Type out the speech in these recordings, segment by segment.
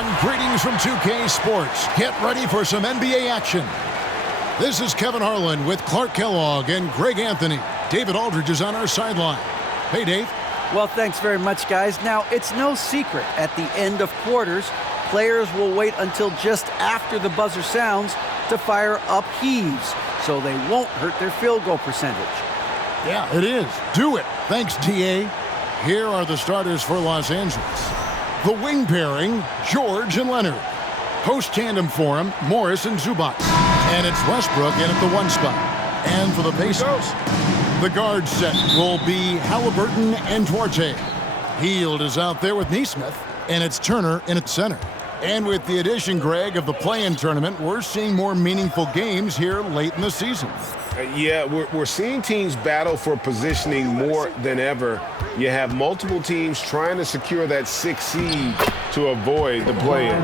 everyone. Greetings from 2K Sports. Get ready for some NBA action. This is Kevin Harlan with Clark Kellogg and Greg Anthony. David Aldridge is on our sideline. Hey, Dave. Well, thanks very much, guys. Now, it's no secret at the end of quarters, players will wait until just after the buzzer sounds to fire up heaves, so they won't hurt their field goal percentage. Yeah, it is. Do it. Thanks, TA. Here are the starters for Los Angeles. The wing pairing, George and Leonard. Post tandem for him, Morris and Zubac. And it's Westbrook in at the 1 spot. And for the Pacers, the guard set will be Halliburton and Duarte. Hield is out there with Nesmith, and it's Turner in at center. And with the addition, Greg, of the play-in tournament, we're seeing more meaningful games here late in the season. Yeah, we're seeing teams battle for positioning more than ever. You have multiple teams trying to secure that 6th seed to avoid the play-in.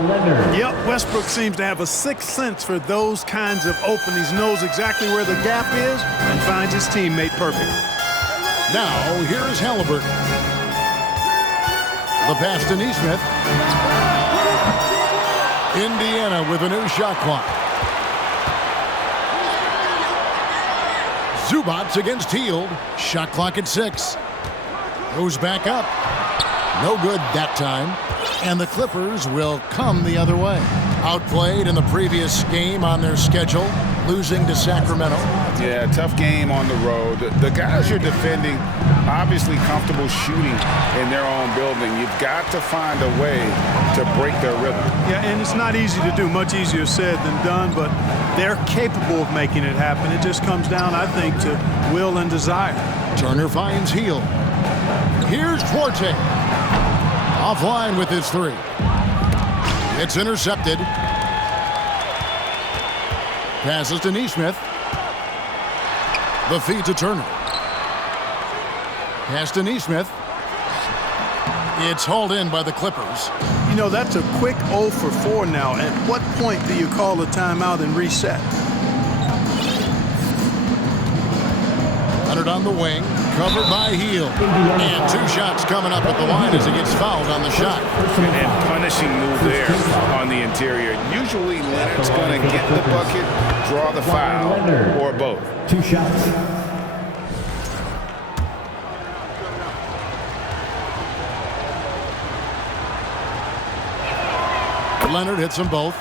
Yep, Westbrook seems to have a sixth sense for those kinds of openings, knows exactly where the gap is, and finds his teammate perfect. Now, here's Halliburton. The pass to Nesmith. Indiana with a new shot clock. Zubac against Hield. Shot clock at 6. Goes back up. No good that time. And the Clippers will come the other way. Outplayed in the previous game on their schedule, losing to Sacramento. Yeah, tough game on the road. The guys you're defending, obviously comfortable shooting in their own building. You've got to find a way to break their rhythm. Yeah, and it's not easy to do. Much easier said than done, but they're capable of making it happen. It just comes down, I think, to will and desire. Turner finds Hield. Here's Duarte. Offline with his 3. It's intercepted. Passes to Nesmith. The feed to Turner. Pass to Nesmith. It's hauled in by the Clippers. You know, that's a quick 0 for 4 now. At what point do you call a timeout and reset? Leonard on the wing, covered by Hield. And 2 shots coming up at the line as he gets fouled on the shot. And punishing move there on the interior. Usually Leonard's going to get the bucket, draw the foul, or both. 2 shots. Leonard hits them both.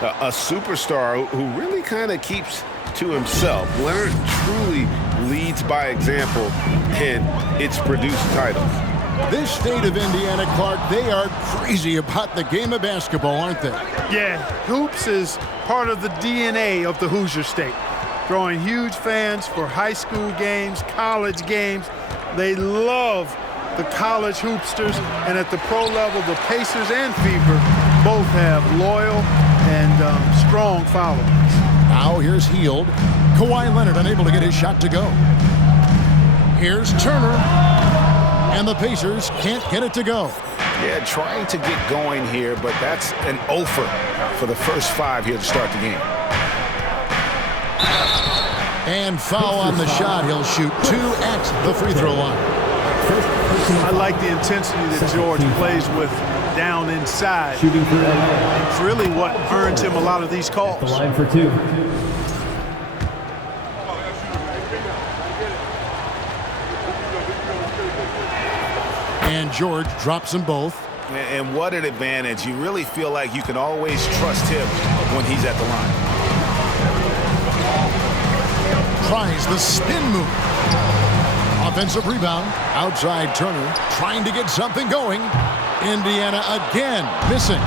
A superstar who really kind of keeps to himself. Leonard truly leads by example, and it's produced titles. This state of Indiana, Clark, they are crazy about the game of basketball, aren't they? Yeah, hoops is part of the DNA of the Hoosier State. Drawing huge fans for high school games, college games. They love the college hoopsters, and at the pro level, the Pacers and Fever both have loyal and strong followers. Now here's Hield. Kawhi Leonard unable to get his shot to go. Here's Turner. And the Pacers can't get it to go. Yeah, trying to get going here, but that's an offer for the first 5 here to start the game. And foul on the shot. He'll shoot 2 at the free throw line. I like the intensity that George plays with down inside. Shooting for LA. It's really what earns him a lot of these calls. The line for 2. And George drops them both. And what an advantage. You really feel like you can always trust him when he's at the line. Tries the spin move. Offensive rebound. Outside Turner trying to get something going. Indiana again missing.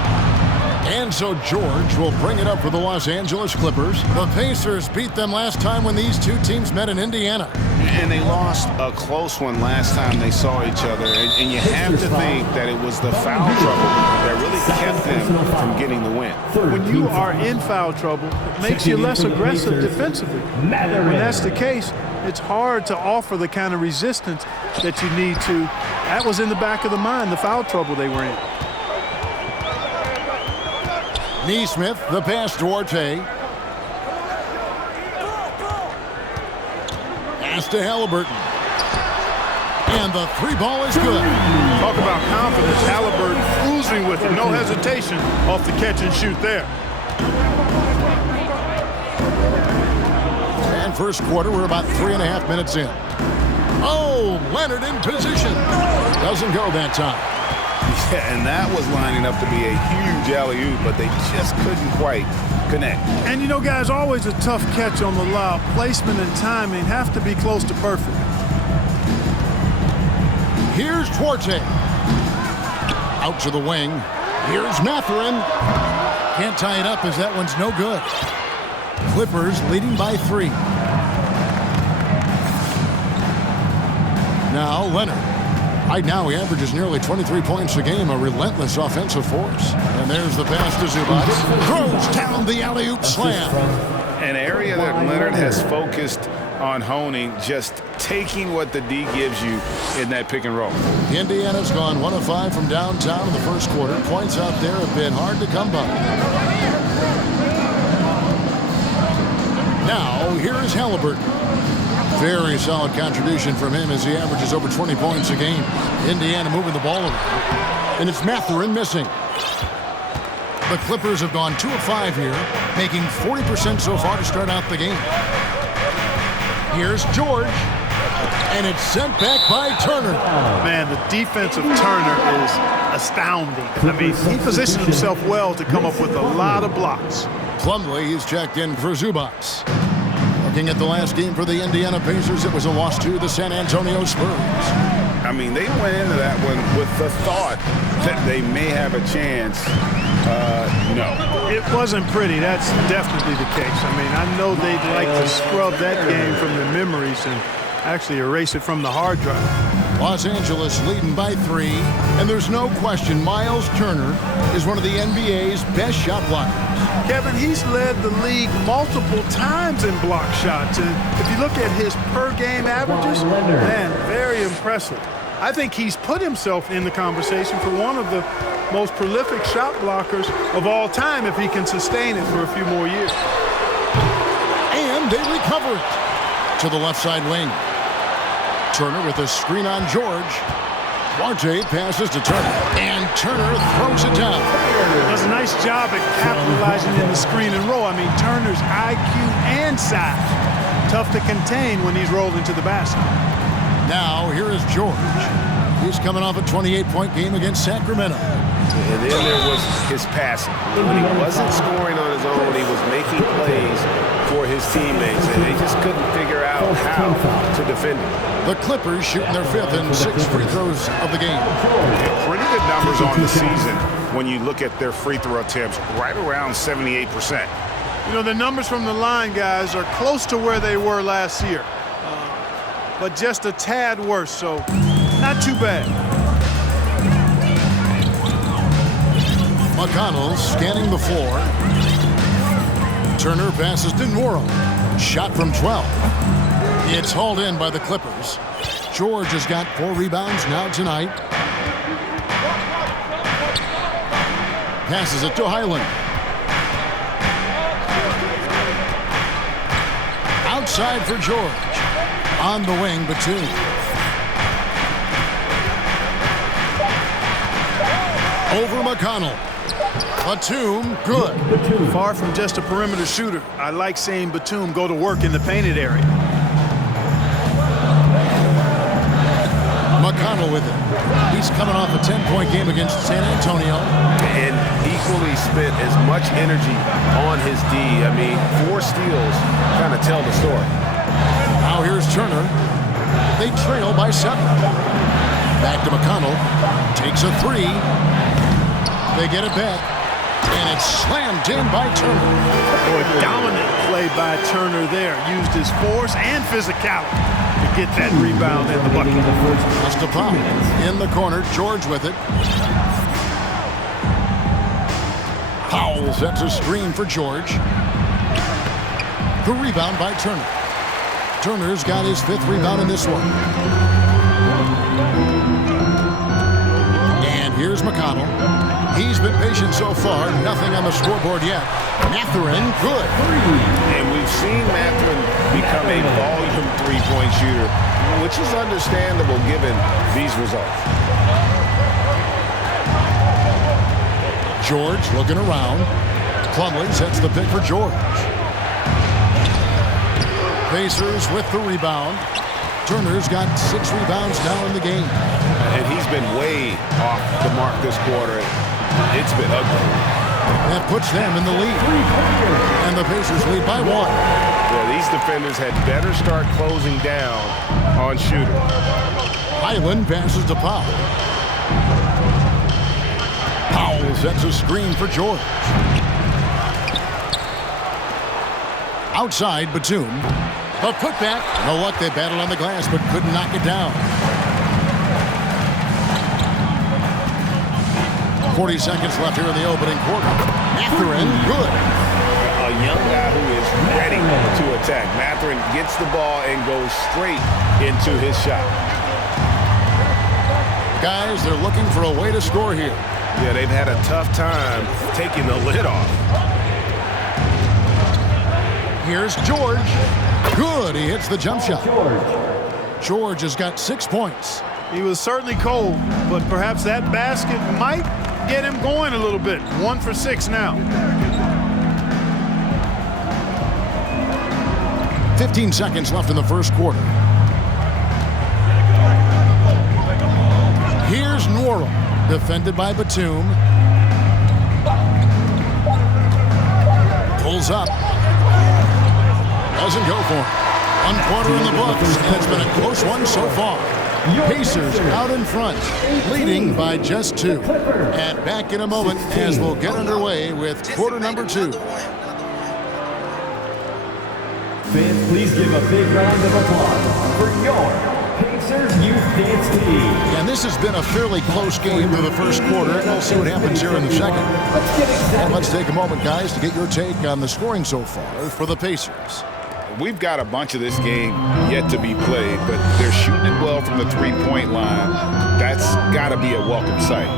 And so George will bring it up for the Los Angeles Clippers. The Pacers beat them last time when these 2 teams met in Indiana. And they lost a close one last time they saw each other. And you have to think that it was the foul trouble that really kept them from getting the win. When you are in foul trouble, it makes you less aggressive defensively. When that's the case, it's hard to offer the kind of resistance that you need to. That was in the back of the mind, the foul trouble they were in. Nesmith, the pass to Duarte. Pass to Halliburton. And the three ball is good. Talk about confidence. Halliburton cruising with it. No hesitation off the catch and shoot there. And first quarter, we're about 3.5 minutes in. Oh, Leonard in position. Doesn't go that time. Yeah, and that was lining up to be a huge alley-oop, but they just couldn't quite connect. And you know, guys, always a tough catch on the lob. Placement and timing have to be close to perfect. Here's Duarte. Out to the wing. Here's Mathurin. Can't tie it up as that one's no good. Clippers leading by 3. Now Leonard. Right now he averages nearly 23 points a game, a relentless offensive force. And there's the pass to Zubac. Throws down the alley-oop slam. An area that Leonard has focused on honing, just taking what the D gives you in that pick and roll. Indiana's gone 1 of 5 from downtown in the first quarter. Points out there have been hard to come by. Now, here is Halliburton. Very solid contribution from him as he averages over 20 points a game. Indiana moving the ball over. And it's Mathurin missing. The Clippers have gone 2 of 5 here, making 40% so far to start out the game. Here's George. And it's sent back by Turner. Man, the defense of Turner is astounding. I mean, he positioned himself well to come up with a lot of blocks. Plumlee is checked in for Zubac. Looking at the last game for the Indiana Pacers, it was a loss to the San Antonio Spurs. I mean, they went into that one with the thought that they may have a chance. No. It wasn't pretty. That's definitely the case. I mean, I know they'd like to scrub that game from their memories and actually erase it from the hard drive. Los Angeles leading by 3, and there's no question Miles Turner is one of the NBA's best shot blockers. Kevin, he's led the league multiple times in block shots, and if you look at his per-game averages, man, very impressive. I think he's put himself in the conversation for one of the most prolific shot blockers of all time if he can sustain it for a few more years. And they recover it to the left side wing. Turner with a screen on George. Duarte passes to Turner, and Turner throws it down. Does a nice job at capitalizing in the screen and roll. I mean, Turner's IQ and size. Tough to contain when he's rolled into the basket. Now, here is George. He's coming off a 28-point game against Sacramento. And then there was his passing. When he wasn't scoring on his own, he was making plays for his teammates, and they just couldn't figure out how to defend him. The Clippers shooting their 5th and 6th free throws of the game. Yeah, pretty good numbers on the season when you look at their free throw attempts, right around 78%. You know, the numbers from the line, guys, are close to where they were last year, but just a tad worse, so not too bad. McConnell scanning the floor. Turner passes to Nwora. Shot from 12. It's hauled in by the Clippers. George has got 4 rebounds now tonight. Passes it to Highland. Outside for George. On the wing, Batum. Over McConnell. Batum, good. Far from just a perimeter shooter. I like seeing Batum go to work in the painted area. McConnell with it. He's coming off a 10-point game against San Antonio. And equally spent as much energy on his D. I mean, 4 steals kind of tell the story. Now here's Turner. They trail by 7. Back to McConnell. Takes a 3. They get it back. And it's slammed in by Turner. Boy, dominant play by Turner there. Used his force and physicality to get that rebound in the bucket. Just a problem. In the corner, George with it. Powell sets a screen for George. The rebound by Turner. Turner's got his 5th rebound in this one. And here's McConnell. He's been patient so far. Nothing on the scoreboard yet. Mathurin, good. And we've seen Mathurin become a volume 3-point shooter which is understandable given these results. George looking around. Plumlee sets the pick for George. Pacers with the rebound. Turner's got 6 rebounds now in the game. And he's been way off the mark this quarter. It's been ugly. That puts them in the lead. And the Pacers lead by 1. Yeah, these defenders had better start closing down on shooters. Highland passes to Powell. Powell sets a screen for George. Outside, Batum. A putback. No luck, they battled on the glass, but couldn't knock it down. 40 seconds left here in the opening quarter. Mathurin, good. A young guy who is ready to attack. Mathurin gets the ball and goes straight into his shot. Guys, they're looking for a way to score here. Yeah, they've had a tough time taking the lid off. Here's George. Good, he hits the jump shot. George has got 6 points. He was certainly cold, but perhaps that basket might get him going a little bit. 1 for 6 now. 15 seconds left in the first quarter. Here's Norrell, defended by Batum. Pulls up. Doesn't go for it. 1 quarter in the books, and it's been a close one so far. Pacers out in front, leading by just 2. And back in a moment as we'll get underway with quarter number 2. Fans, please give a big round of applause for your Pacers Youth Dance Team. And this has been a fairly close game through the first quarter. We'll see what happens here in the second. And let's take a moment, guys, to get your take on the scoring so far for the Pacers. We've got a bunch of this game yet to be played, but they're shooting it well from the three-point line. That's got to be a welcome sight.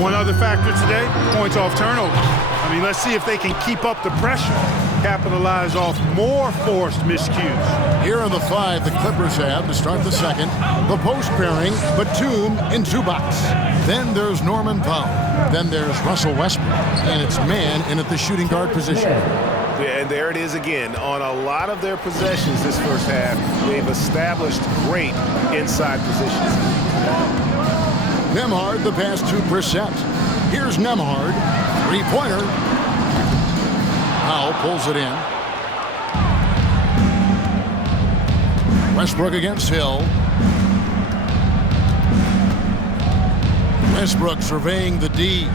One other factor today, points off turnovers. I mean, let's see if they can keep up the pressure, capitalize off more forced miscues. Here are the 5 the Clippers have to start the second. The post pairing, Batum and Zubac. Then there's Norman Powell. Then there's Russell Westbrook. And it's man in at the shooting guard position. Yeah, and there it is again. On a lot of their possessions this first half, they've established great inside positions. Nembhard the pass to Brissett. Here's Nembhard. 3-pointer. Powell pulls it in. Westbrook against Hill. Westbrook surveying the D.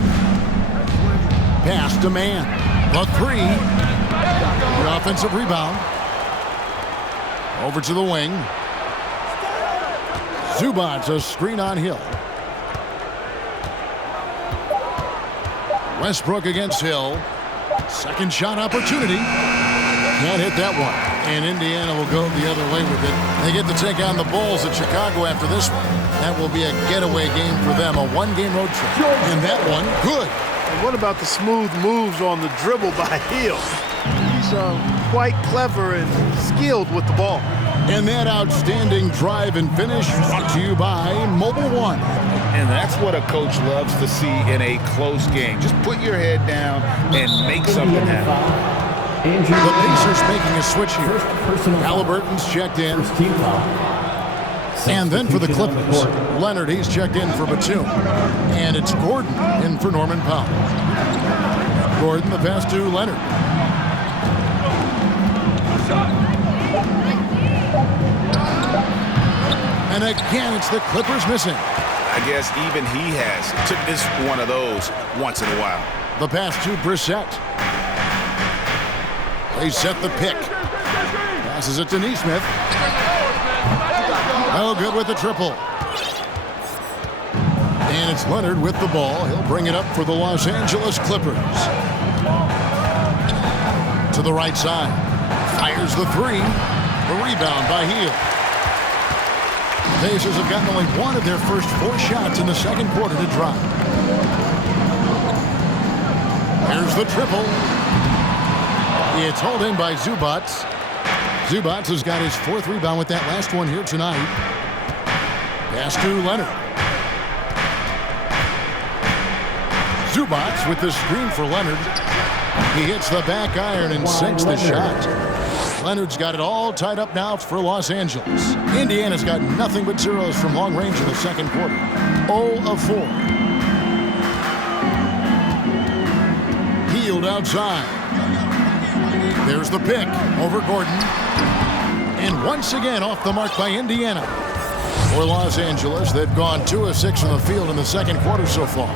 Pass to man. The 3. The offensive rebound. Over to the wing. Zubac, a screen on Hill. Westbrook against Hill. Second shot opportunity. Can't hit that one. And Indiana will go the other way with it. They get to take on the Bulls at Chicago after this one. That will be a getaway game for them, a 1-game road trip. And that one, good. And what about the smooth moves on the dribble by Hill? He's quite clever and skilled with the ball. And that outstanding drive and finish brought to you by Mobile One. And that's what a coach loves to see in a close game. Just put your head down and make something happen. The Pacers making a switch here. Halliburton's checked in. And then for the Clippers, Leonard, he's checked in for Batum. And it's Gordon in for Norman Powell. Gordon, the pass to Leonard. And again, it's the Clippers missing. I guess even he has to miss one of those once in a while. The pass to Brissett. They set the pick. Passes it to Nesmith. Oh, good with the triple. And it's Leonard with the ball. He'll bring it up for the Los Angeles Clippers. To the right side. Fires the 3. The rebound by Hill. The Pacers have gotten only one of their first 4 shots in the second quarter to drop. Here's the triple. It's hauled in by Zubac. Zubac has got his 4th rebound with that last one here tonight. Pass to Leonard. Zubac with the screen for Leonard. He hits the back iron and sinks the shot. Leonard's got it all tied up now for Los Angeles. Indiana's got nothing but zeros from long range in the second quarter. 0 of 4. Hield outside. There's the pick over Gordon. And once again off the mark by Indiana. For Los Angeles, they've gone 2 of 6 from the field in the second quarter so far.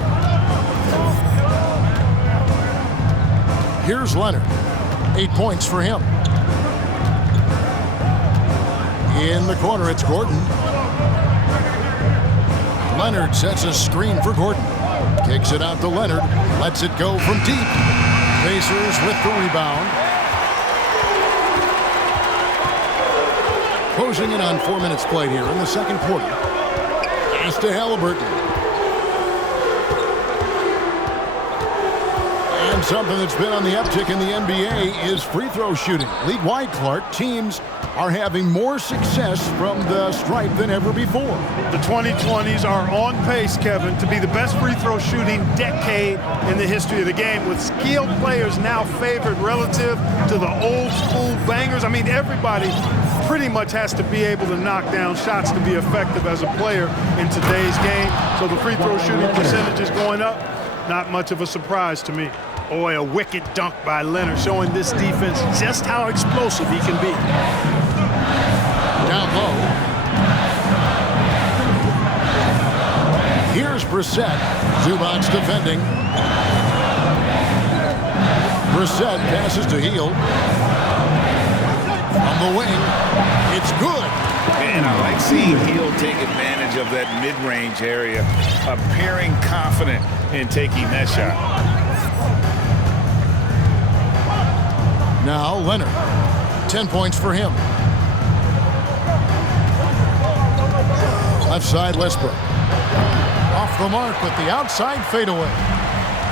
Here's Leonard. 8 points for him. In the corner, it's Gordon. Leonard sets a screen for Gordon. Kicks it out to Leonard. Lets it go from deep. Pacers with the rebound. Closing in on 4 minutes played here in the second quarter. Pass to Halliburton. And something that's been on the uptick in the NBA is free throw shooting. League-wide, Clark, teams are having more success from the stripe than ever before. The 2020s are on pace, Kevin, to be the best free throw shooting decade in the history of the game, with skilled players now favored relative to the old school bangers. I mean, everybody pretty much has to be able to knock down shots to be effective as a player in today's game. So the free throw shooting percentage is going up. Not much of a surprise to me. Boy, a wicked dunk by Leonard, showing this defense just how explosive he can be. Down low. Here's Brissett. Zubac defending. Brissett passes to Hield. From the wing, it's good. And I like seeing Hield take advantage of that mid-range area, appearing confident in taking that shot. Now Leonard. 10 points for him. Left side, Westbrook. Off the mark with the outside fadeaway.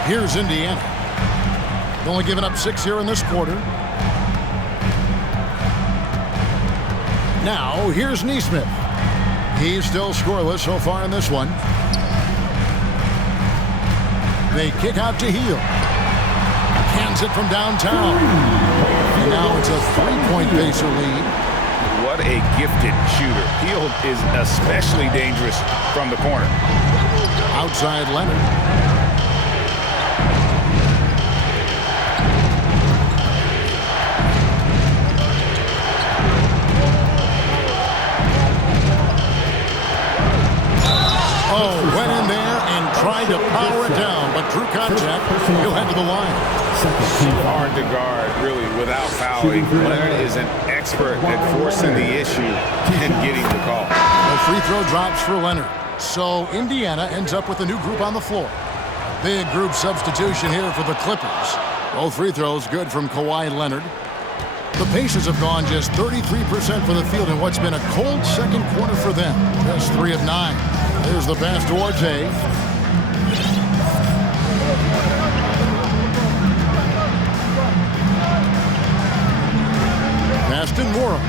Here's Indiana. Only giving up 6 here in this quarter. Now, here's Nesmith. He's still scoreless so far in this one. They kick out to Hield. Hands it from downtown. And now it's a 3-point Pacer lead. What a gifted shooter. Hield is especially dangerous from the corner. Outside Leonard. Oh, went in there and tried to power it down, but drew contact. He'll head to the line. Hard to guard, really, without fouling. Leonard is an expert at forcing the issue and getting the call. A free throw drops for Leonard. So Indiana ends up with a new group on the floor. Big group substitution here for the Clippers. Both free throws good from Kawhi Leonard. The Pacers have gone just 33% from the field in what's been a cold second quarter for them. Just 3 of 9. There's the pass towards A. Pass to Moore.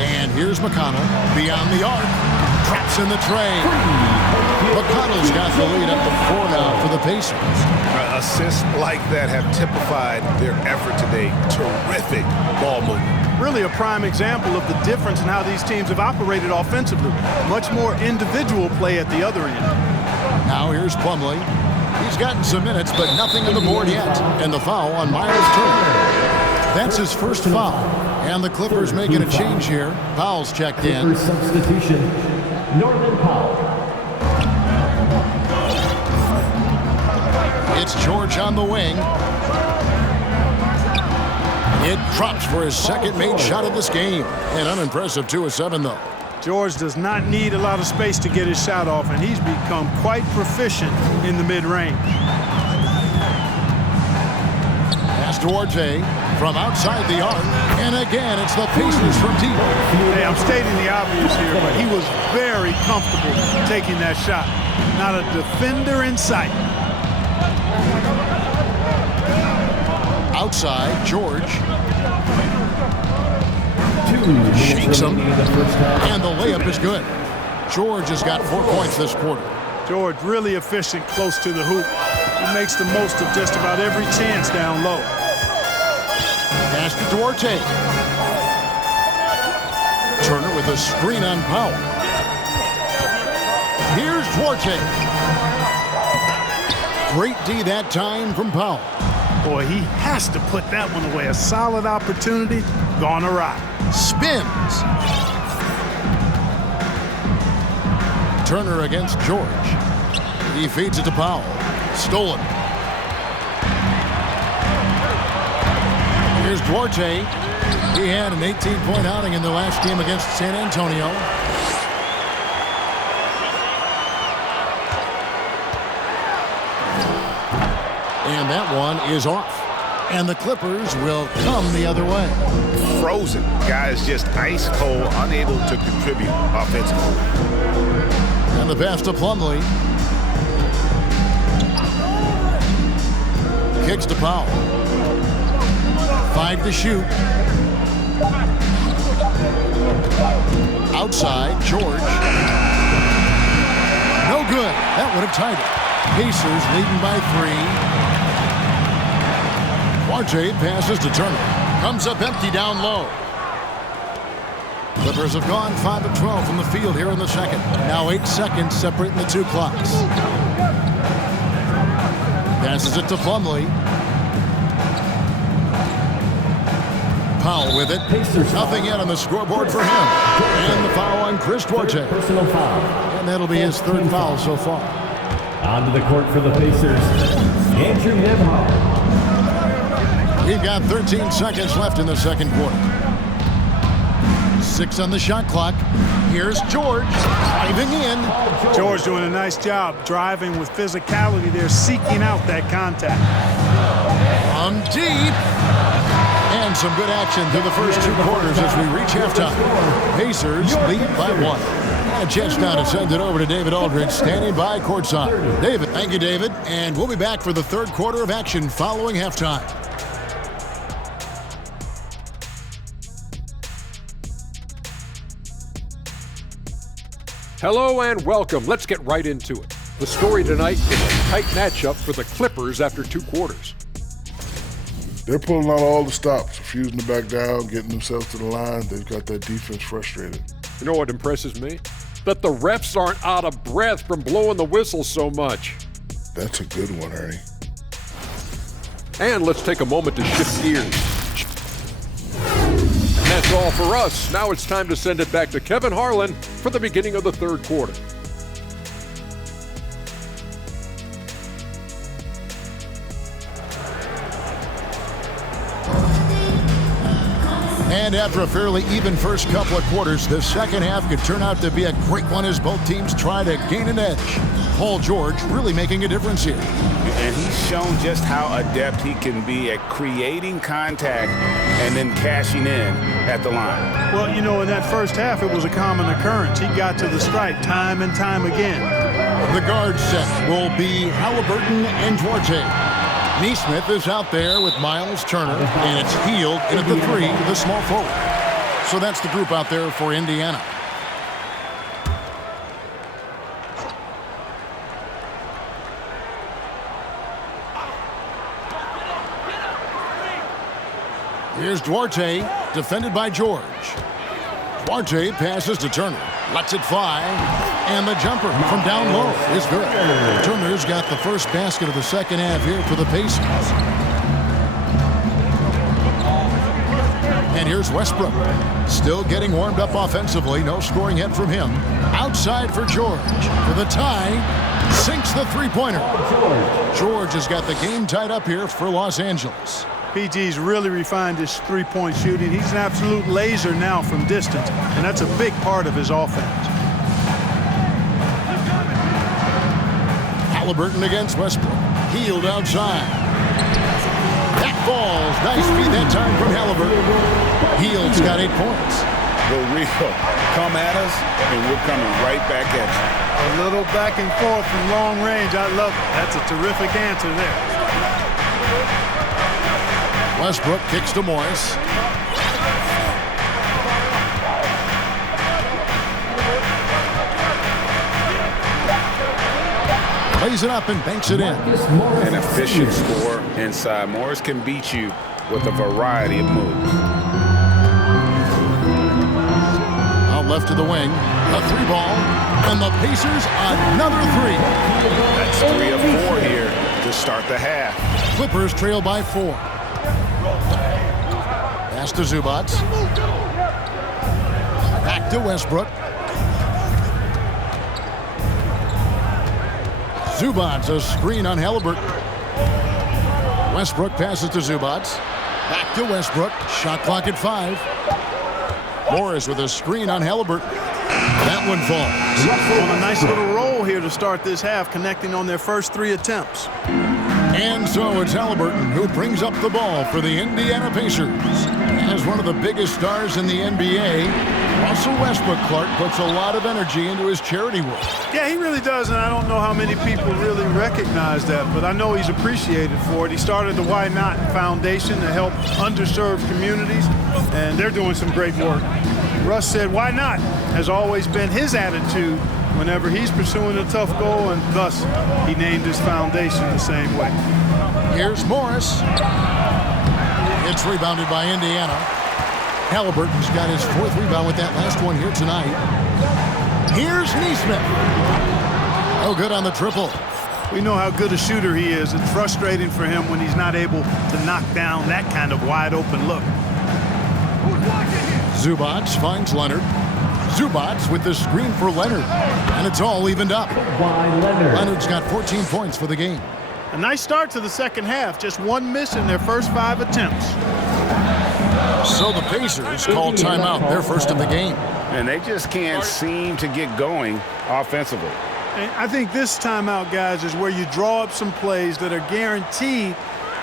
And here's McConnell. Beyond the arc. Traps in the tray. McConnell's got the lead up to 4 now for the Pacers. Assists like that have typified their effort today. Terrific ball movement. Really a prime example of the difference in how these teams have operated offensively. Much more individual play at the other end. Now here's Plumlee. He's gotten some minutes, but nothing on the board yet. And the foul on Miles Turner. That's his first foul. And the Clippers making a change here. Powell's checked in. Substitution, Norman Powell. It's George on the wing. It drops for his second made shot of this game. An unimpressive 2 of 7, though. George does not need a lot of space to get his shot off, and he's become quite proficient in the mid-range. Pass towards A from outside the arc. And again, it's the Pacers from deep. Hey, I'm stating the obvious here, but he was very comfortable taking that shot. Not a defender in sight. Outside, George. Shakes him. And the layup is good. George has got 4 points this quarter. George really efficient close to the hoop. He makes the most of just about every chance down low. Pass to Duarte. Turner with a screen on Powell. Here's Duarte. Great D that time from Powell. Boy, he has to put that one away. A solid opportunity gone awry. Spins. Turner against George. He feeds it to Powell. Stolen. Here's Duarte. He had an 18-point outing in the last game against San Antonio. And that one is off. And the Clippers will come the other way. Frozen. Guys just ice cold, unable to contribute offensively. And the pass to Plumlee. Kicks to Powell. 5 to shoot. Outside, George. No good. That would have tied it. Pacers leading by 3. Duarte passes to Turner. Comes up empty down low. Clippers have gone 5 of 12 from the field here in the second. Now 8 seconds separating the two clocks. Passes it to Plumlee. Powell with it. Nothing yet on the scoreboard for him. And the foul on Chris Duarte. Personal foul. And that'll be his third foul so far. Onto the court for the Pacers, Andrew Nembhard. We've got 13 seconds left in the second quarter. 6 on the shot clock. Here's George driving in. George doing a nice job driving with physicality there, seeking out that contact. From deep. And some good action through the first 2 quarters as we reach halftime. Pacers lead by 1. And a chance now to send it over to David Aldridge, standing by courtside. David. Thank you, David. And we'll be back for the third quarter of action following halftime. Hello and welcome. Let's get right into it. The story tonight is a tight matchup for the Clippers after 2 quarters. They're pulling out all the stops, refusing to back down, getting themselves to the line. They've got that defense frustrated. You know what impresses me? That the refs aren't out of breath from blowing the whistle so much. That's a good one, Ernie. And let's take a moment to shift gears. And that's all for us. Now it's time to send it back to Kevin Harlan for the beginning of the third quarter. And after a fairly even first couple of quarters, the second half could turn out to be a great one as both teams try to gain an edge. Paul George really making a difference here. And he's shown just how adept he can be at creating contact and then cashing in at the line. Well, you know, in that first half, it was a common occurrence. He got to the stripe time and time again. The guard set will be Halliburton and Duarte. Neesmith is out there with Miles Turner, and it's Hield in at the 3, the small forward. So that's the group out there for Indiana. Here's Duarte, defended by George. Duarte passes to Turner, lets it fly, and the jumper from down low is good. Turner's got the first basket of the second half here for the Pacers. And here's Westbrook, still getting warmed up offensively. No scoring yet from him. Outside for George for the tie. Sinks the three-pointer. George has got the game tied up here for Los Angeles. PG's really refined his three-point shooting. He's an absolute laser now from distance, and that's a big part of his offense. Halliburton against Westbrook. Hield outside. That falls. Nice feed that time from Halliburton. Hield's got 8 points. Go real. Come at us, and we're coming right back at you. A little back and forth from long range. I love it. That's a terrific answer there. Westbrook kicks to Morris. Lays it up and banks it in. An efficient score inside. Morris can beat you with a variety of moves. Out left to the wing. A 3-ball. And the Pacers another 3. That's 3 of 4 here to start the half. Clippers trail by 4. Pass to Zubac. Back to Westbrook. Zubac, a screen on Halliburton. Westbrook passes to Zubac. Back to Westbrook. Shot clock at 5. Morris with a screen on Halliburton. That one falls. On a nice little roll here to start this half, connecting on their first 3 attempts. And so it's Halliburton who brings up the ball for the Indiana Pacers. As one of the biggest stars in the NBA, Russell Westbrook, Clark, puts a lot of energy into his charity work. Yeah, he really does, and I don't know how many people really recognize that, but I know he's appreciated for it. He started the Why Not Foundation to help underserved communities, and they're doing some great work. Russ said, why not, has always been his attitude whenever he's pursuing a tough goal, and thus he named his foundation the same way. Here's Morris. It's rebounded by Indiana. Halliburton's got his 4th rebound with that last one here tonight. Here's Nesmith. Oh, good on the triple. We know how good a shooter he is. It's frustrating for him when he's not able to knock down that kind of wide open look. Zubac finds Leonard. Zubac with the screen for Leonard. And it's all evened up. Leonard's got 14 points for the game. A nice start to the second half. Just 1 miss in their first 5 attempts. So the Pacers call timeout, their first of the game. And they just can't seem to get going offensively. And I think this timeout, guys, is where you draw up some plays that are guaranteed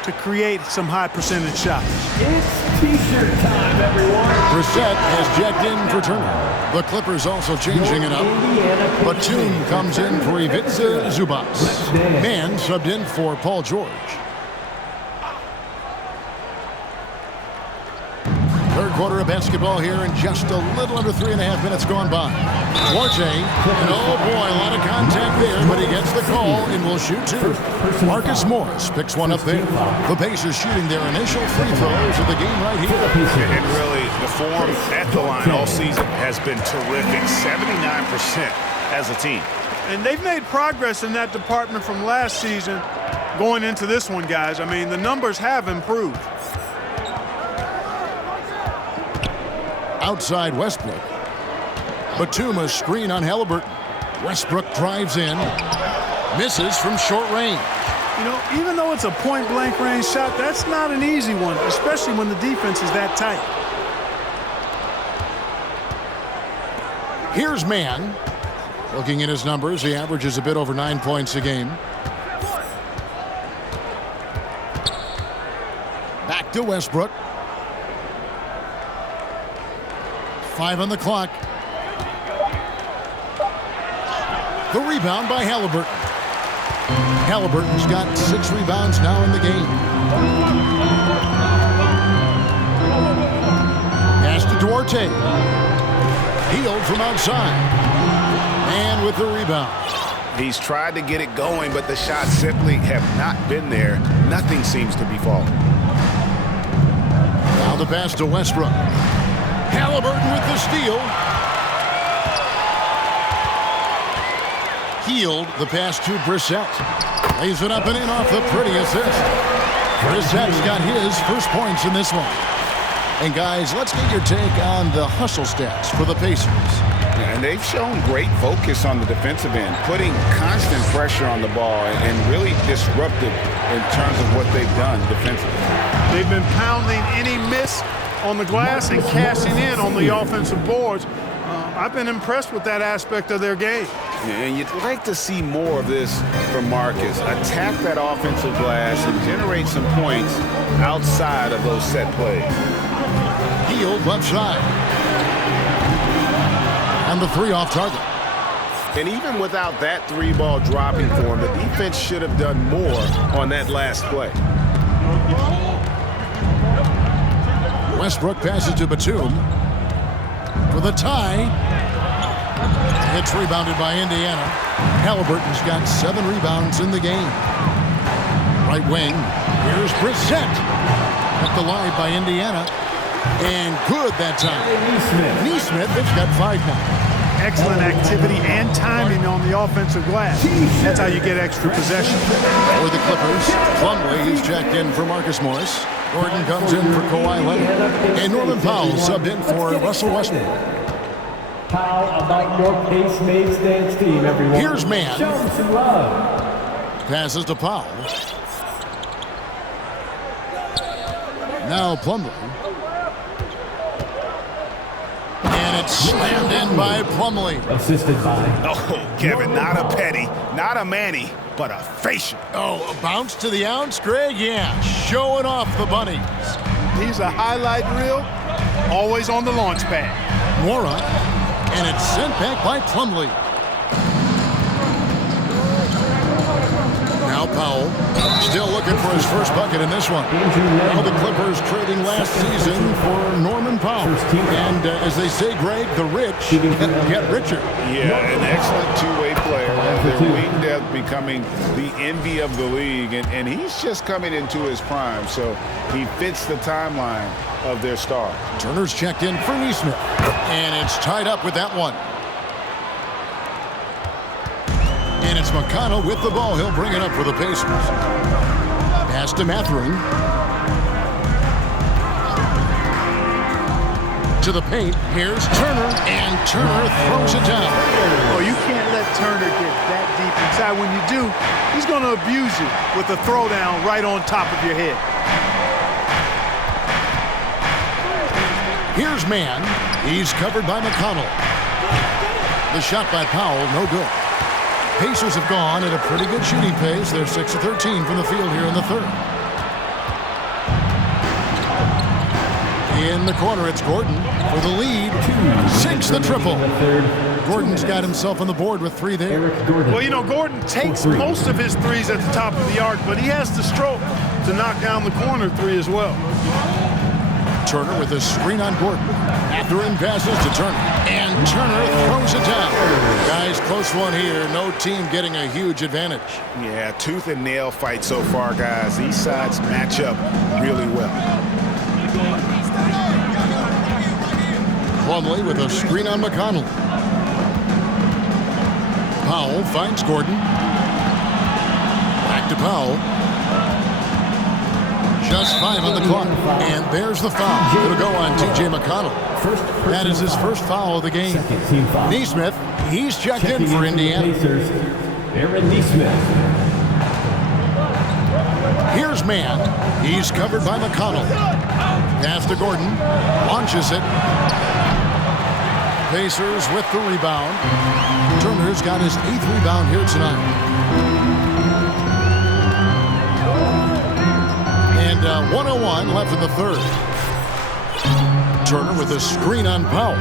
to create some high percentage shots. It's T-shirt time, everyone. Brissett has checked in for Turner. The Clippers also changing it up. Batum comes in for Ivica Zubac. Man subbed in for Paul George. Third quarter of basketball here, and just a little under 3.5 minutes gone by. Duarte, and oh boy, a lot of contact there, but he gets the call and will shoot 2. Marcus Morris picks one up there. The Pacers shooting their initial free throws of the game right here. And really, the form at the line all season has been terrific. 79% as a team. And they've made progress in that department from last season going into this one, guys. I mean, the numbers have improved. Outside Westbrook. Batum, a screen on Halliburton. Westbrook drives in. Misses from short range. You know, even though it's a point-blank range shot, that's not an easy one, especially when the defense is that tight. Here's Mann. Looking at his numbers, he averages a bit over 9 points a game. Back to Westbrook. 5 on the clock. The rebound by Halliburton. Halliburton's got 6 rebounds now in the game. Pass to Duarte. Hield from outside. And with the rebound. He's tried to get it going, but the shots simply have not been there. Nothing seems to be falling. Now the pass to Westbrook. Halliburton with the steal. Hield the pass to Brissett. Lays it up and in off the pretty assist. Brissett's got his first points in this one. And guys, let's get your take on the hustle stats for the Pacers. And they've shown great focus on the defensive end, putting constant pressure on the ball and really disruptive in terms of what they've done defensively. They've been pounding any miss on the glass and cashing in on the offensive boards. I've been impressed with that aspect of their game. And you'd like to see more of this from Marcus. Attack that offensive glass and generate some points outside of those set plays. Hield left side. And the 3 off target. And even without that 3-ball dropping for him, the defense should have done more on that last play. Westbrook passes to Batum for the tie. It's rebounded by Indiana. Halliburton's got 7 rebounds in the game. Right wing. Here's Brissett. Up the line by Indiana. And good that time. Neesmith has got 5 now. Excellent activity and timing on the offensive glass. That's how you get extra possession. For the Clippers, Plumlee, he's checked in for Marcus Morris. Gordon comes in for Kawhi Leonard. And Norman Powell subbed in for Russell Westbrook. How about your Pace-Mates dance team, everyone? Here's Mann. Show them some love. Passes to Powell. Now Plumlee. And it's slammed in by Plumlee. Assisted by. Oh, Kevin, not a petty, not a Manny, but a facial. Oh, a bounce to the ounce, Greg? Yeah, showing off the bunnies. He's a highlight reel, always on the launch pad. Mora, and it's sent back by Plumlee. Now Powell, still looking for his first bucket in this one. Now the Clippers trading last season for Norman Powell. And as they say, Greg, the rich get richer. Yeah, an excellent two-way player. Their wing depth becoming the envy of the league, and he's just coming into his prime, so he fits the timeline of their star. Turner's checked in for Neesmith, and it's tied up with that one. And it's McConnell with the ball. He'll bring it up for the Pacers. Pass to Mathurin. To the paint. Here's Turner, and Turner throws it down. Oh, you can't let Turner get that deep inside. When you do, he's going to abuse you with a throwdown right on top of your head. Here's Mann. He's covered by McConnell. The shot by Powell, no good. Pacers have gone at a pretty good shooting pace. They're 6 of 13 from the field here in the third. In the corner, it's Gordon for the lead. Sinks the triple. Gordon's got himself on the board with 3 there. Well, you know, Gordon takes most of his threes at the top of the arc, but he has the stroke to knock down the corner 3 as well. Turner with a screen on Gordon. Mathurin passes to Turner. And Turner throws it down. Guys, close one here. No team getting a huge advantage. Yeah, tooth and nail fight so far, guys. These sides match up really well. Plumlee with a screen on McConnell. Powell finds Gordon. Back to Powell. Just 5 on the clock. And there's the foul. It'll go on T.J. McConnell. That is his first foul of the game. Neesmith, he's checked in for Indiana. Aaron Neesmith. Here's Mann. He's covered by McConnell. Pass to Gordon. Launches it. Pacers with the rebound. Turner's got his 8th rebound here tonight. And 1:01 left in the third. Turner with a screen on Powell.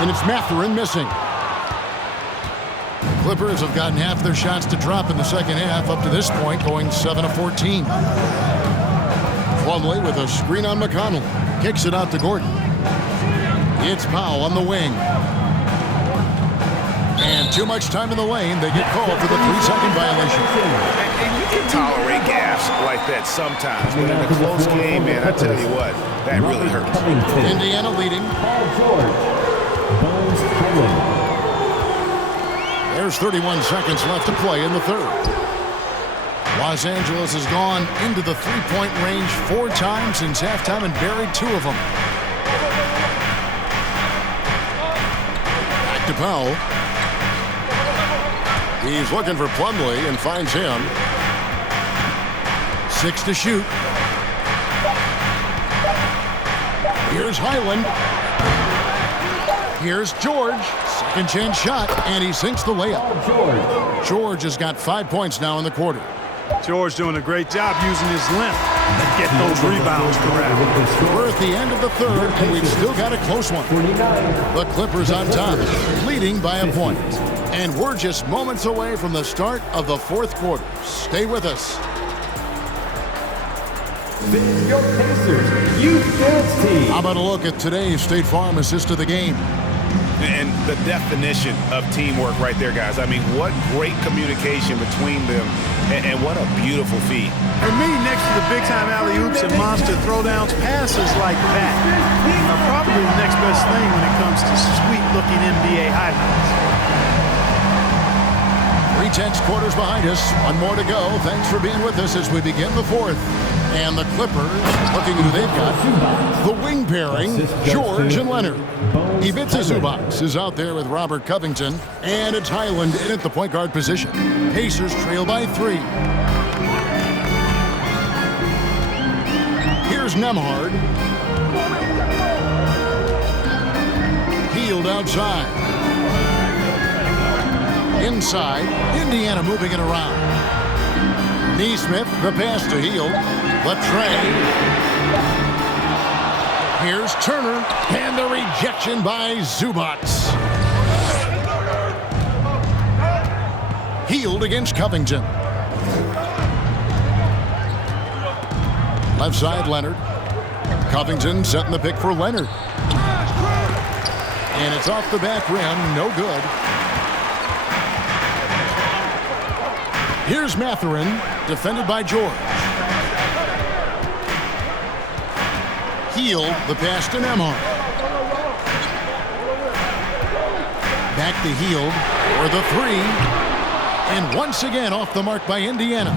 And it's Mathurin missing. The Clippers have gotten half their shots to drop in the second half up to this point, going 7 of 14. Plumlee with a screen on McConnell. Kicks it out to Gordon. It's Powell on the wing. And too much time in the lane. They get called for the 3-second violation. And you can tolerate gaps like that sometimes, but in a close game, man, I tell you what, that really hurts. Indiana leading. Paul George. Bones Highland. There's 31 seconds left to play in the third. Los Angeles has gone into the three-point range 4 times since halftime and buried 2 of them. Back to Powell. He's looking for Plumlee and finds him. 6 to shoot. Here's Highland. Here's George. Second chance shot, and he sinks the layup. George has got 5 points now in the quarter. George doing a great job using his length to get those rebounds correct. We're at the end of the third, and we've still got a close one. The Clippers on top, leading by a point. And we're just moments away from the start of the fourth quarter. Stay with us. Your Pacers Youth Dance Team. How about a look at today's State Farm assist of the game? And the definition of teamwork right there, guys. I mean, what great communication between them, and what a beautiful feat. For me, next to the big-time alley-oops and monster throwdowns, passes like that are probably the next best thing when it comes to sweet-looking NBA highlights. 3/10 quarters behind us. One more to go. Thanks for being with us as we begin the fourth. And the Clippers, looking who they've got, the wing pairing, George and Leonard. Ivica Zubac is out there with Robert Covington, and it's Highland in at the point guard position. Pacers trail by 3. Here's Nembhard. Hield outside. Inside, Indiana moving it around. Neesmith, the pass to Hield. The tray. Here's Turner, and the rejection by Zubac. Hield against Covington. Left side, Leonard. Covington setting the pick for Leonard. And it's off the back rim, no good. Here's Mathurin, defended by George. Hield, the pass to Nembhard. Back to Hield for the 3. And once again off the mark by Indiana.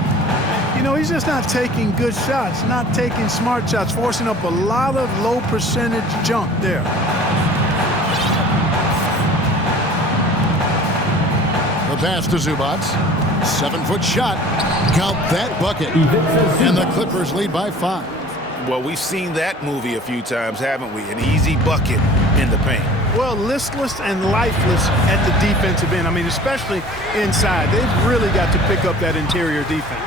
You know, he's just not taking good shots, not taking smart shots, forcing up a lot of low percentage junk there. The pass to Zubac. 7-foot shot. Count that bucket. And the Clippers lead by 5. Well, we've seen that movie a few times, haven't we? An easy bucket in the paint. Well, listless and lifeless at the defensive end. I mean, especially inside. They've really got to pick up that interior defense.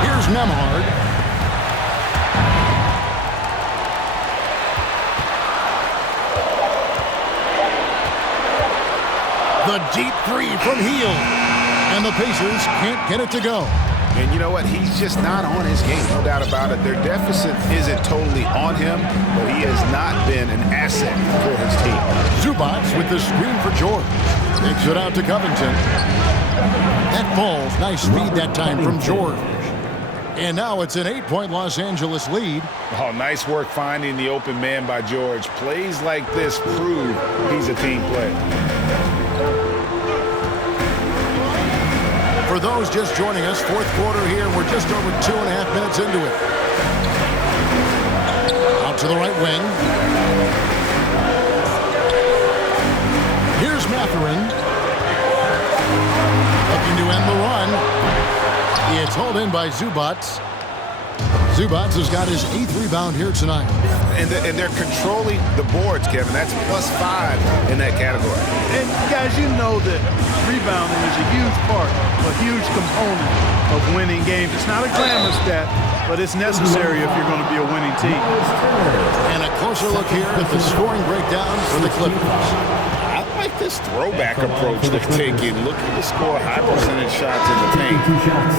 Here's Nembhard. The deep 3 from Hield. And the Pacers can't get it to go. And you know what? He's just not on his game, no doubt about it. Their deficit isn't totally on him, but he has not been an asset for his team. Zubac with the screen for George. Takes it out to Covington. That falls. Nice speed that time from George. And now it's an 8-point Los Angeles lead. Oh, nice work finding the open man by George. Plays like this prove he's a team player. For those just joining us, fourth quarter here. We're just over 2.5 minutes into it. Out to the right wing. Here's Mathurin. Looking to end the run. It's hauled in by Zubac. Zubac has got his 8th rebound here tonight. And they're controlling the boards, Kevin. That's +5 in that category. And guys, you know that rebounding is a huge part, a huge component of winning games. It's not a glamour stat, but it's necessary if you're going to be a winning team. And a closer look here at the scoring breakdown for the Clippers. I like this throwback approach they're taking, looking to score high percentage shots in the paint.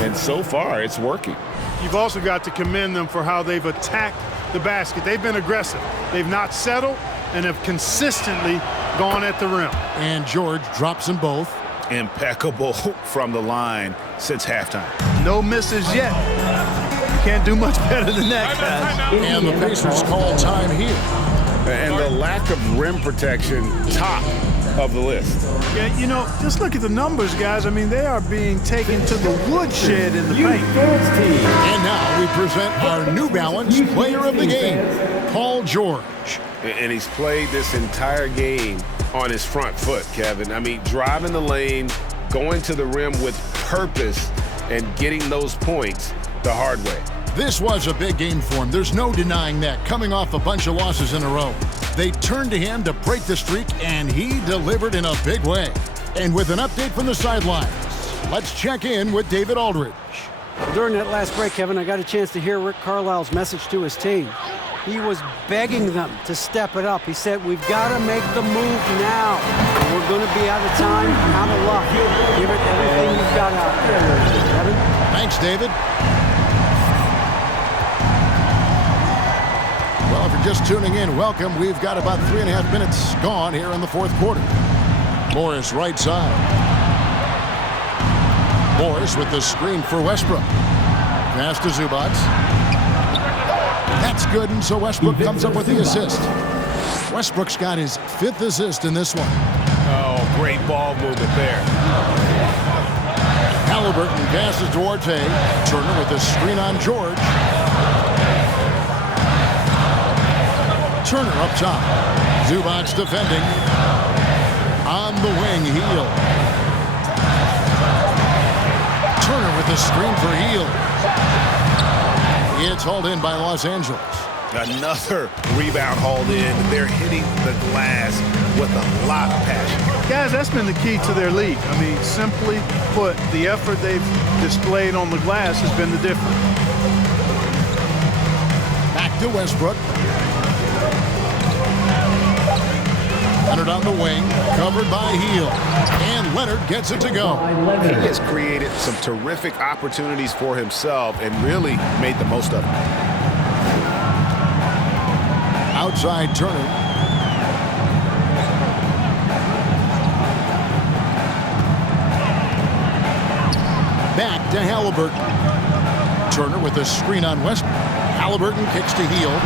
And so far, it's working. You've also got to commend them for how they've attacked the basket. They've been aggressive. They've not settled and have consistently gone at the rim. And George drops them both. Impeccable from the line since halftime. No misses yet. You can't do much better than that, guys. And the Pacers call time here. And the lack of rim protection, top of the list. Yeah, you know, just look at the numbers, guys. I mean, they are being taken to the woodshed in the paint. And now we present our New Balance player of the game, Paul George. And he's played this entire game on his front foot, Kevin. I mean, driving the lane, going to the rim with purpose, and getting those points the hard way. This was a big game for him. There's no denying that, coming off a bunch of losses in a row. They turned to him to break the streak, and he delivered in a big way. And with an update from the sidelines, let's check in with David Aldridge. During that last break, Kevin, I got a chance to hear Rick Carlisle's message to his team. He was begging them to step it up. He said, we've got to make the move now. We're going to be out of time, out of luck. Give it everything you've got out there. Kevin? Thanks, David. Well, if you're just tuning in, welcome. We've got about 3.5 minutes gone here in the fourth quarter. Morris right side. Morris with the screen for Westbrook. Pass to Zubac. That's good, and so Westbrook comes up with the assist. Westbrook's got his 5th assist in this one. Oh, great ball movement there. Halliburton passes to Duarte. Turner with the screen on George. Turner up top. Zubac defending. On the wing, Hield. Turner with the screen for Hield. It's hauled in by Los Angeles. Another rebound hauled in. They're hitting the glass with a lot of passion. Guys, that's been the key to their lead. I mean, simply put, the effort they've displayed on the glass has been the difference. Back to Westbrook. Leonard on the wing, covered by Hield. And Leonard gets it to go. He has created some terrific opportunities for himself and really made the most of them. Outside Turner. Back to Halliburton. Turner with a screen on Westbrook. Halliburton kicks to Hield.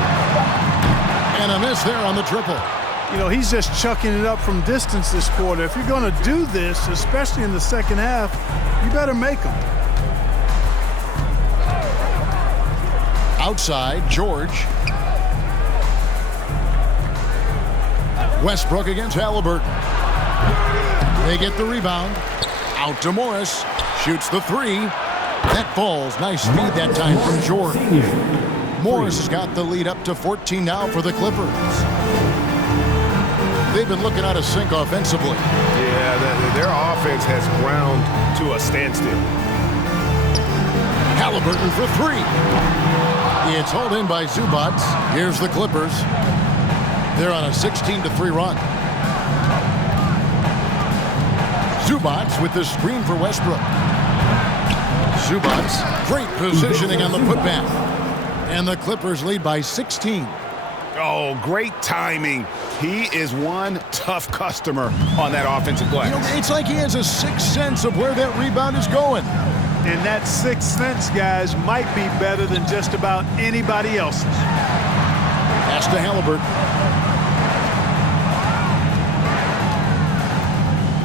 And a miss there on the triple. You know, he's just chucking it up from distance this quarter. If you're going to do this, especially in the second half, you better make them. Outside, George. Westbrook against Halliburton. They get the rebound. Out to Morris. Shoots the 3. That falls. Nice speed that time from George. Morris has got the lead up to 14 now for the Clippers. They've been looking out of sync offensively. Yeah, their offense has ground to a standstill. Halliburton for 3. It's hauled in by Zubac. Here's the Clippers. They're on a 16-3 run. Zubac with the screen for Westbrook. Zubac, great positioning on the putback. And the Clippers lead by 16. Oh, great timing. He is one tough customer on that offensive glass. You know, it's like he has a sixth sense of where that rebound is going. And that sixth sense, guys, might be better than just about anybody else's. Pass to Halliburton.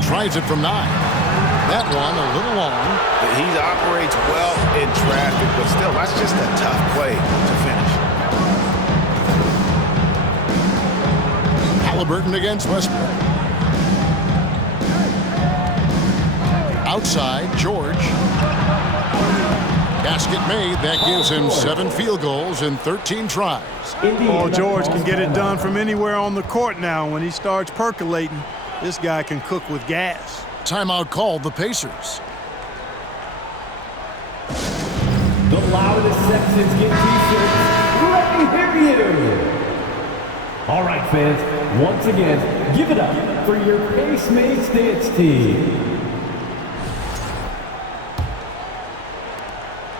Tries it from 9. That one a little long. He operates well in traffic, but still, that's just a tough play to finish. Halliburton against Westbrook. Outside, George. Basket made. That gives him 7 field goals in 13 tries. Oh, George can get it done from anywhere on the court now. When he starts percolating, this guy can cook with gas. Timeout called the Pacers. The loudest sections get T-shirts. Let me hear you. All right, fans, once again, give it up for your Pacemates dance team.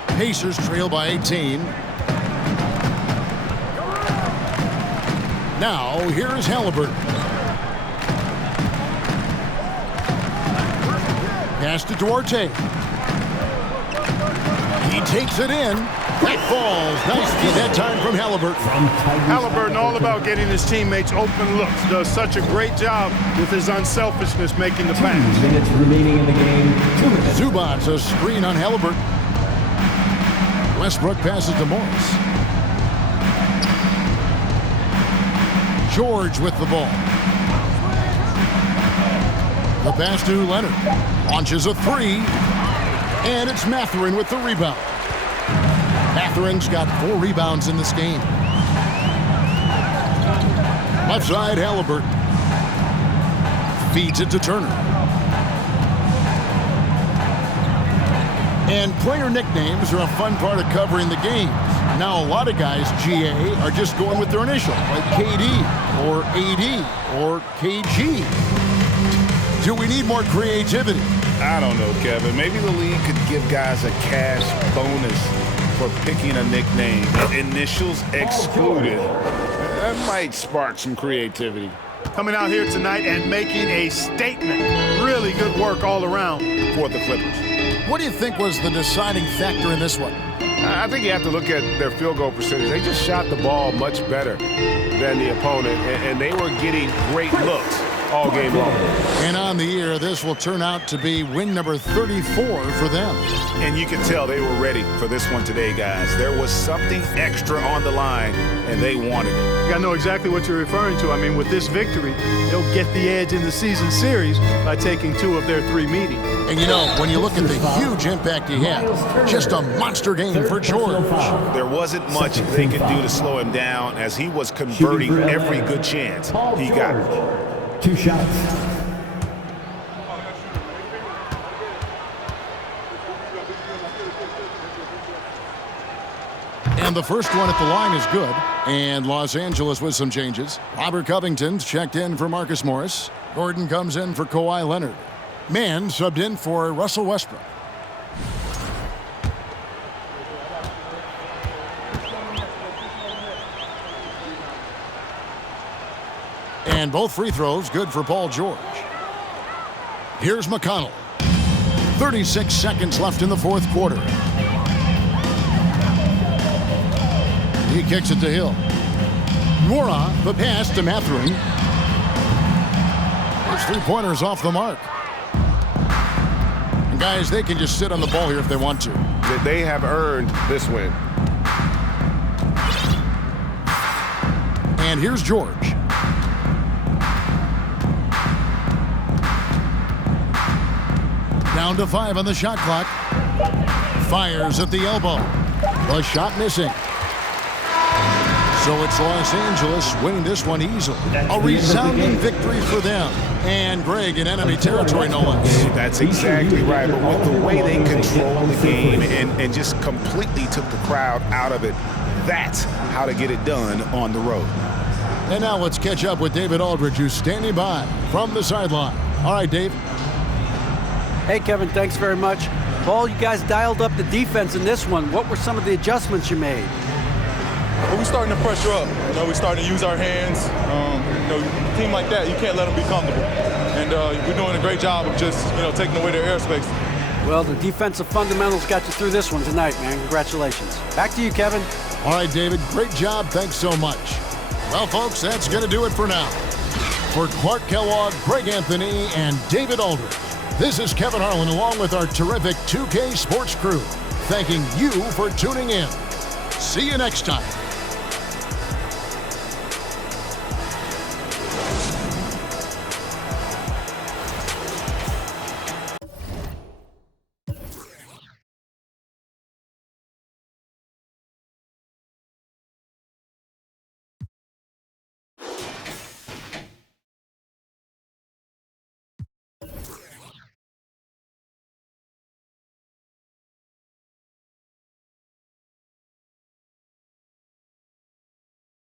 Pacers trail by 18. Now, here is Halliburton. Pass to Duarte. He takes it in. That falls. Nice feed that time from Halliburton. Halliburton all about getting his teammates open looks. Does such a great job with his unselfishness making the pass. 2 minutes remaining in the game. 2 minutes. Zubac, a screen on Halliburton. Westbrook passes to Morris. George with the ball. The pass to Leonard. Launches a 3. And it's Mathurin with the rebound. Mathurin's got 4 rebounds in this game. Left side, Halliburton. Feeds it to Turner. And player nicknames are a fun part of covering the games. Now, a lot of guys, GA, are just going with their initial, like KD or AD or KG. Do we need more creativity? I don't know, Kevin. Maybe the league could give guys a cash bonus for picking a nickname. Initials excluded. That might spark some creativity. Coming out here tonight and making a statement. Really good work all around for the Clippers. What do you think was the deciding factor in this one? I think you have to look at their field goal percentage. They just shot the ball much better than the opponent, and they were getting great looks all game long. And on the year, this will turn out to be win number 34 for them. And you can tell they were ready for this one today, guys. There was something extra on the line, and they wanted it. I know exactly what you're referring to. I mean, with this victory, they'll get the edge in the season series by taking 2 of their 3 meetings. And you know, when you look at the huge impact he had, just a monster game for George. There wasn't much they could do to slow him down as he was converting every good chance he got. 2 shots. And the first one at the line is good. And Los Angeles with some changes. Robert Covington's checked in for Marcus Morris. Gordon comes in for Kawhi Leonard. Mann subbed in for Russell Westbrook. And both free throws good for Paul George. Here's McConnell. 36 seconds left in the fourth quarter. He kicks it to Hill. Nwora, the pass to Mathurin. His three-pointer's off the mark. And guys, they can just sit on the ball here if they want to. They have earned this win. And here's George. Down to 5 on the shot clock. Fires at the elbow. The shot missing. So it's Los Angeles winning this one easily. A resounding victory for them. And Greg in enemy territory, no less. That's exactly right. But with the way they control the game and just completely took the crowd out of it, that's how to get it done on the road. And now let's catch up with David Aldridge, who's standing by from the sideline. All right, Dave. Hey, Kevin, thanks very much. Paul, you guys dialed up the defense in this one. What were some of the adjustments you made? Well, we're starting to pressure up. We're starting to use our hands. A team like that, you can't let them be comfortable. And we're doing a great job of just, taking away their airspace. Well, the defensive fundamentals got you through this one tonight, man. Congratulations. Back to you, Kevin. All right, David, great job. Thanks so much. Well, folks, that's going to do it for now. For Clark Kellogg, Greg Anthony, and David Aldridge, this is Kevin Harlan along with our terrific 2K Sports crew, thanking you for tuning in. See you next time.